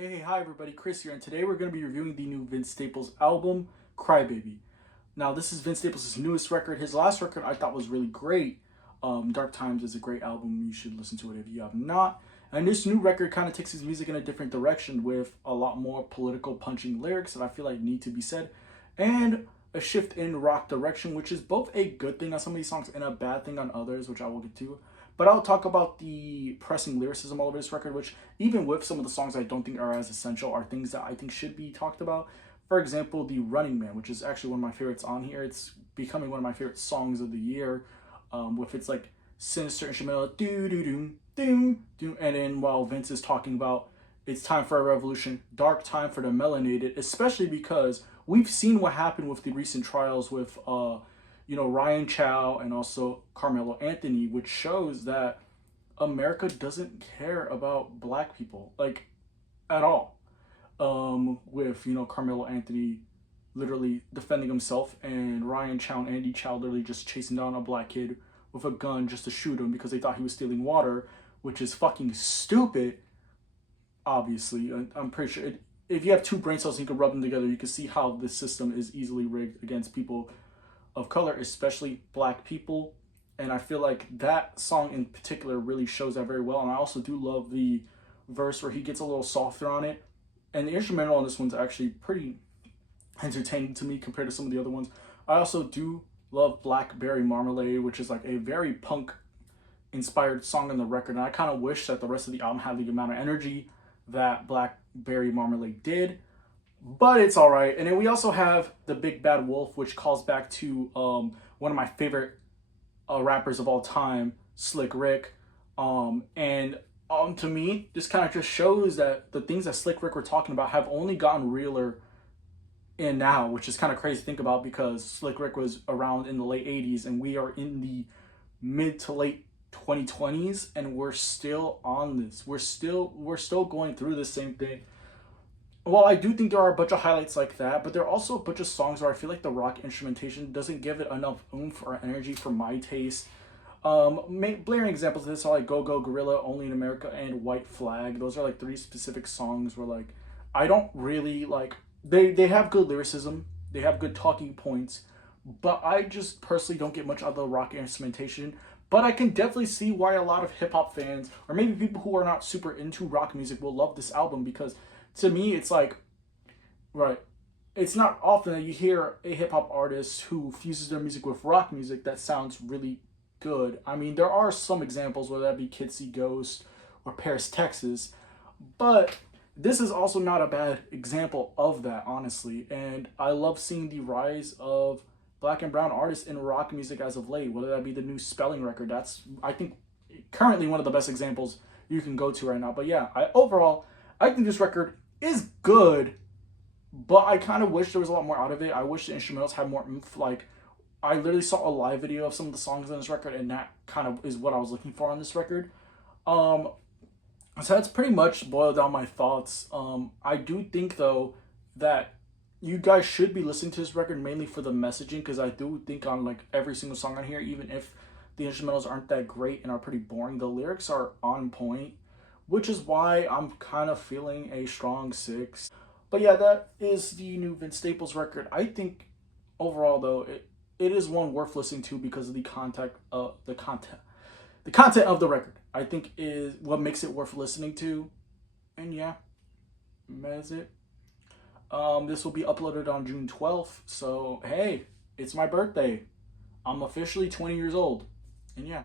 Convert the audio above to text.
Hi everybody, Chris here, and today we're going to be reviewing the new Vince Staples album, CRYBABY. Now, this is Vince Staples' newest record. His last record I thought was really great. Dark Times is a great album. You should listen to it if you have not. And this new record kind of takes his music in a different direction with a lot more political punching lyrics that I feel like need to be said, and a shift in rock direction, which is both a good thing on some of these songs and a bad thing on others, which I will get to. But I'll talk about the pressing lyricism all over this record, which even with some of the songs I don't think are as essential are things that I think should be talked about. For example, the Running Man, which is actually one of my favorites on here. It's becoming one of my favorite songs of the year, with its like sinister instrumental, do, and then while Vince is talking about it's time for a revolution, dark time for the melanated, especially because we've seen what happened with the recent trials with Ryan Chow and also Carmelo Anthony, which shows that America doesn't care about black people, like, at all. With, Carmelo Anthony literally defending himself and Ryan Chow and Andy Chow literally just chasing down a black kid with a gun just to shoot him because they thought he was stealing water, which is fucking stupid, obviously. I'm pretty sure if you have two brain cells and you can rub them together, you can see how this system is easily rigged against people of color, especially black people. And I feel like that song in particular really shows that very well. And I also do love the verse where he gets a little softer on it, and the instrumental on this one's actually pretty entertaining to me compared to some of the other ones. I also do love Blackberry Marmalade, which is like a very punk inspired song on the record, and I kind of wish that the rest of the album had the amount of energy that Blackberry Marmalade did. But it's all right. And then we also have The Big Bad Wolf, which calls back to one of my favorite rappers of all time, Slick Rick. To me, this kind of just shows that the things that Slick Rick were talking about have only gotten realer in now, which is kind of crazy to think about because Slick Rick was around in the late 80s and we are in the mid to late 2020s and we're still on this. We're still going through the same thing. Well, I do think there are a bunch of highlights like that, but there are also a bunch of songs where I feel like the rock instrumentation doesn't give it enough oomph or energy for my taste. Blaring examples of this are like Go Go Gorilla, Only in America, and White Flag. Those are like three specific songs where like I don't really like. They have good lyricism, they have good talking points, but I just personally don't get much out of the rock instrumentation. But I can definitely see why a lot of hip hop fans, or maybe people who are not super into rock music, will love this album because to me, it's like, right, it's not often that you hear a hip-hop artist who fuses their music with rock music that sounds really good. I mean, there are some examples, whether that be Kids See Ghost or Paris, Texas, but this is also not a bad example of that, honestly. And I love seeing the rise of black and brown artists in rock music as of late, whether that be the new Spelling record. That's, I think, currently one of the best examples you can go to right now. But yeah, overall, I think this record is good, but I kind of wish there was a lot more out of it. I wish the instrumentals had more oomph. Like, I literally saw a live video of some of the songs on this record, and that kind of is what I was looking for on this record. So that's pretty much boiled down my thoughts. I do think, though, that you guys should be listening to this record mainly for the messaging, because I do think on, like, every single song on here, even if the instrumentals aren't that great and are pretty boring, the lyrics are on point, which is why I'm kind of feeling a strong 6. But yeah, that is the new Vince Staples record. I think overall, though, it is one worth listening to because of the content of the record. I think is what makes it worth listening to. And yeah, that's it. This will be uploaded on June 12th. So hey, it's my birthday. I'm officially 20 years old. And yeah.